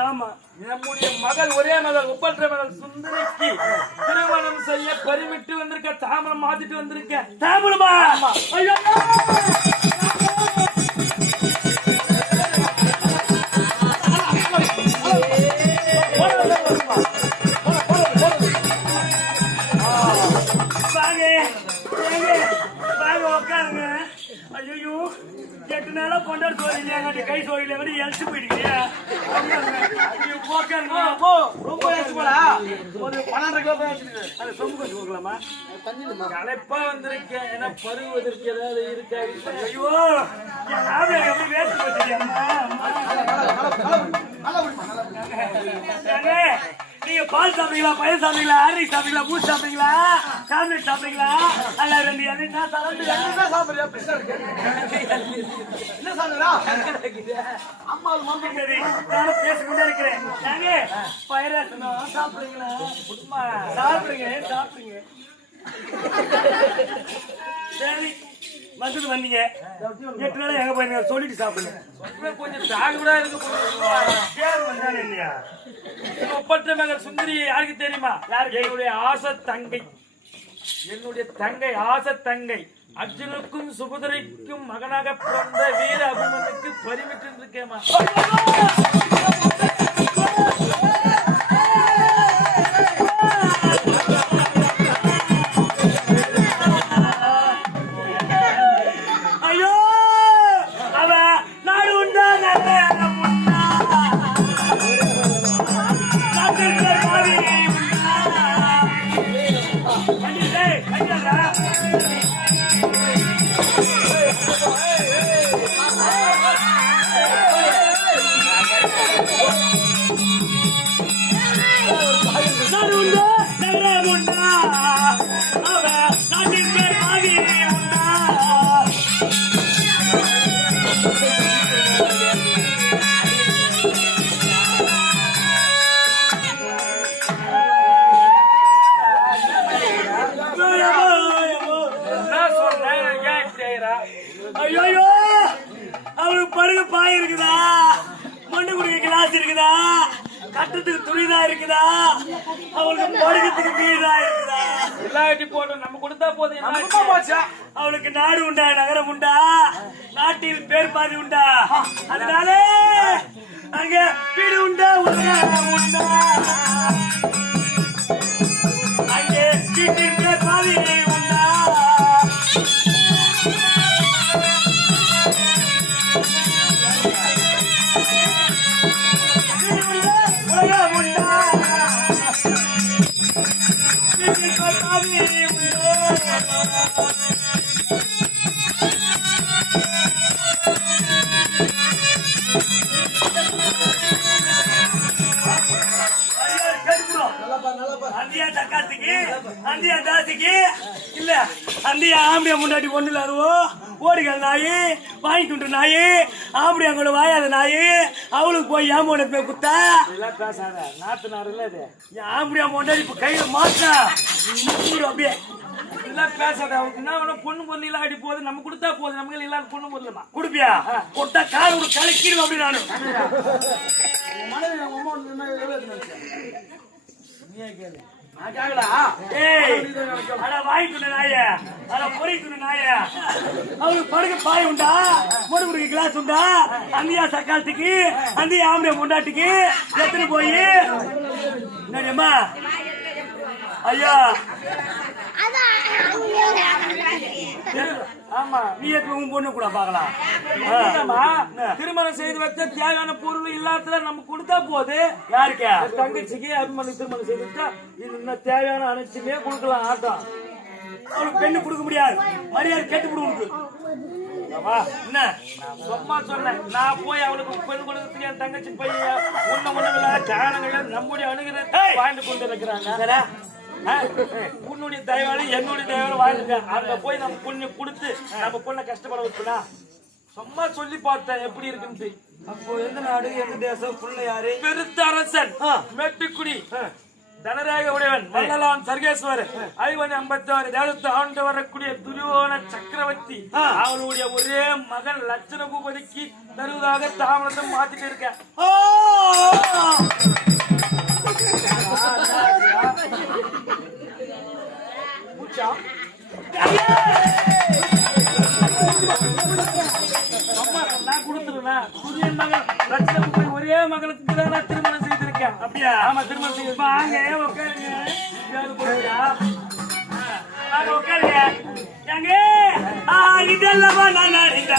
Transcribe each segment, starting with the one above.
ஆமா. நம்முடைய மகள் ஒரே மகள் ஒப்பற்ற மகள் சுந்தரிக்கு திருமணம் செய்ய பரிமிட்டு வந்திருக்க தாமரம் மாத்திட்டு வந்திருக்கேன் தாம்பூலமா ஐயோ! நாளா கொண்டாடு சோழிங்க கை வந்து எழிச்சு போயிட்டீங்க ரொம்ப ஒரு பன்னெண்டு கிலோ அதை சொம்பு கட்சி கொடுக்கலாமா? களைப்பா வந்திருக்கேன். ஏன்னா பருவதற்கு ஏதாவது இருக்காது ஐயோ பால் சாப்பிடுறீங்களா? பயிர் சாப்பிடுறீங்களா? ஆரி சாப்பிடுறீங்களா? பூஸ் சாப்பிடுறீங்களா? சாக்லேட் சாப்பிடுறீங்களா? அல்ல ரெண்டு என்ன பேசிக்கொண்டே இருக்கிறேன். சாப்பிடுறீங்களா? சும்மா சாப்பிடுங்க சாப்பிடுங்க. சரி. வந்துட்டு வந்தீங்க. எட்டு நாள் எங்க போயிருங்க சொல்லிட்டு சாப்பிடுங்க. கொஞ்சம் தாகுடா இருக்க இல்லையா? ஒப்பற்ற மகள் சுந்தரி யாருக்கு தெரியுமா? என்னுடைய ஆசை தங்கை. என்னுடைய தங்கை ஆசை தங்கை. அர்ஜுனுக்கும் சுபதிரைக்கும் மகனாக பிறந்த வீர அபிமனுக்கு பரிமிட்டு இருக்கேமா ஐயோ! அவளுக்கு படுக பாய் இருக்குதா? மண்ணு குடிக்க கிளாஸ் இருக்குதா? கட்டத்துக்கு துணிதான் இருக்குதா? அவளுக்கு படுகத்துக்கு வீடா இருக்குதா? போட்டோம். நம்ம கொடுத்தா போதும். போச்சா? அவளுக்கு நாடு உண்டா? நகரம் உண்டா? நாட்டில் பேர் பாதி உண்டா? அதனால அங்க வீடு உண்டா? உலகம் உண்டா? அங்கே வீட்டில் அந்தியா தக்காத்துக்கு அந்தியா தாசிக்கு இல்ல அந்தியா ஆம்பியா முன்னாடி ஒண்ணு அருவோம் ஓடுகள் நாயி வாங்கி துண்டு நாயி ஆம்படியா கூட வாயாத நாயி அவளுக்கு போய் போன போய் குத்தா? இதெல்லாம் பேசாத நாத்து நாறு இல்ல இது. என் ஆம்படியா முன்னாடி இப்ப கையில முக்கிடும் அப்படியே. இதெல்லாம் பேசாத அவருக்கு என்ன பொண்ணு பொருள் இல்ல அடி போகுது நம்ம கொடுத்தா போதும். நமக்கு இல்லாத பொண்ணு பொருளுமா குடுப்பியா? கொட்டா கால் விடு கலக்கிடும் அப்படி நானு. மனைவி அவங்க அம்மா என்ன நினைச்சேன் நாய அவளுக்கு படுக்க பாய் உண்டா? மூணு குடிக்க கிளாஸ் உண்டா? அந்தியா சக்காலத்துக்கு? அந்தியா ஆம்பளை முண்டாட்டிக்கு எத்தனை போய்? என்னடியம்மா ஐயா. நீ எத்தனை உன் பொண்ணு கூட பாக்கலாம் திருமணம் செய்து வைக்க தேவையான பொருள் இல்லாததுல நம்ம கொடுத்தா போது. யாருக்கா? தங்கச்சிக்கு அபிமனு திருமணம் செய்து வச்சா இது தேவையான அனைத்துமே கொடுக்கலாம் ஆட்டம். அவளுக்கு பெண்ணு கொடுக்க முடியாது. மரியாதை கேட்டு கொடு உனக்கு. வா என்ன? சும்மா சொன்னேன் நான் போய் அவளுக்கு பெண் கொடுக்கறதுக்கு என் தங்கச்சி பையன் உன்ன ஒண்ணுமில்ல காரணங்கள் நம்முடைய அணுகிறத வாழ்ந்து கொண்டு இருக்கிறாங்க. ஆ, உன்னுடைய தயவாளி என்னுடைய தயவாளி வாழ்ந்துருக்கேன் அங்க போய் நம்ம பொண்ணு கொடுத்து நம்ம பொண்ணை கஷ்டப்பட வைக்கலாம் சும்மா சொல்லி பார்த்தேன் எப்படி இருக்குன்ட்டு. அப்போ எந்த நாடு எந்த தேசம் புள்ள யாரு? பெருத்த அரசன் மெட்டுக்குடி. தனராக உடையவன் வள்ளலான் சர்கேஸ்வர் ஐவன் ஐம்பத்தி ஆறு தேசத்து ஆண்டு வரக்கூடிய துரியோன சக்கரவர்த்தி. அவனுடைய ஒரே மகன் லட்சண பூபதிக்கு தருவதாக தாமதம் மாத்திட்டு இருக்கேன் ஓ ஒரே மகளுக்கு தான் நான் திருமணம் செய்திருக்கேன். அப்படியா? ஆமா திருமணம் செய்து வாங்க உட்காருங்க? வாங்க உட்காருங்க. எங்க இதெல்லாம்? நான் அறிந்த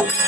யாரு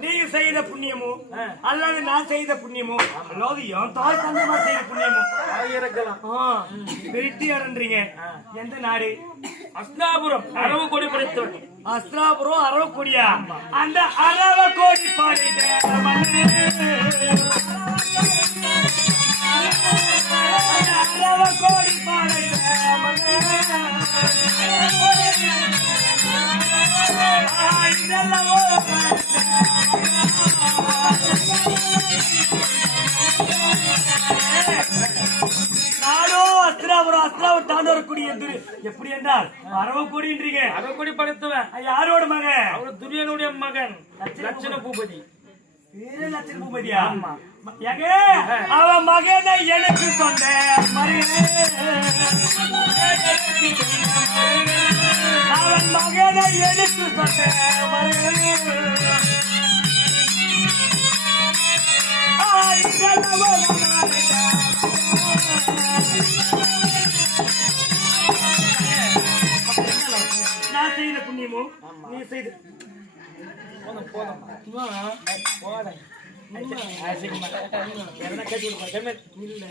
நீங்க செய்த புண்ணியமோ? அல்லது நான் செய்த புண்ணியமோ? அல்லது என் தாய் தந்தமா செய்த புண்ணியமோ? ஆயிரக்கலாம் ஆ, வெட்டி அடன்றீங்க எந்த நாடு? அஸ்தாபுரம் அரவு கொடி படைத்தவன் அஸ்திராபுரம் அரவக்கோடியா அந்த அரவக்கோடி பாடிட்டேன் அரவக்கோடி நாடோ எப்படி என்றால் அரவக்கோடின்றீங்க அரவு கொடி படைத்தவன் யாரோட மகன் அவர் துரியனுடைய மகன் லட்சண பூபதி. வீர லட்சுமி பூபதியா? எங்க அவன் மகனை எனக்கு சொன்ன மருகனே. அவன் மகனை எனக்கு சொன்ன மருகனே. ஆ, நான் செய்த புண்ணியமோ? நீ செய்த. போதும் போதும். போதும் இல்லை.